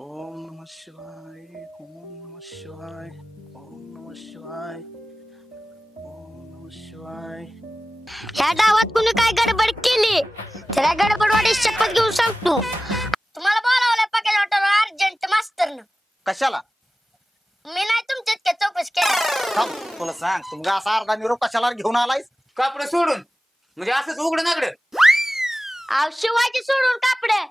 ओम नमः शिवाय ओम नमः शिवाय ओम नमः शिवाय ओम नमः शिवाय। ह्या डावात कुणी काय गडबड केली त्याला गडबडवाडी शपथ घेऊन सांगतो। तुम्हाला बोलावलंय पकेल हॉटेलवर अर्जंट मास्तरनं। कशाला? मी नाही तुमच्यात काय चौकशी केली। थांब तुला सांग, तुमचा असा अर्धा निरोप कशाला घेऊन आलायस? कापड सोडून म्हणजे असंच उघड नागड? आव शिवाजी सोडून कापडे।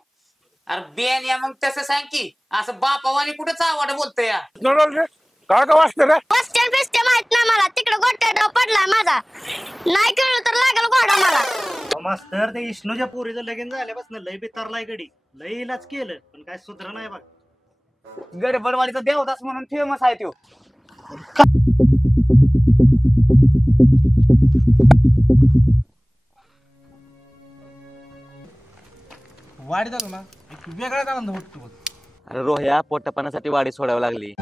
अरे बेन या मग तसं सांग की, असं बापावानी कुठं चावाड बोलतोय या? काय का वाचतं रे? बसस्टँड बिस्टँड माहित नाही मला, तिकडे गोट्या डाव पडलाय माझा, नाही कळलं तर लागल घोडा मला। मास्तर ते इष्णूच्या पोरीचं लगीन झाल्यापासून लय बितारलाय गडी, लय इलाज केलं पण काय सुधरा नाही बघ। गडबडवाडीचा देवदास म्हणून फेमस आहे तो। वाढ झालो ना, एक वेगळाच आनंद होतो बघ. अरे रोह्या पोटापाण्यासाठी वाडी सोडावी लागली.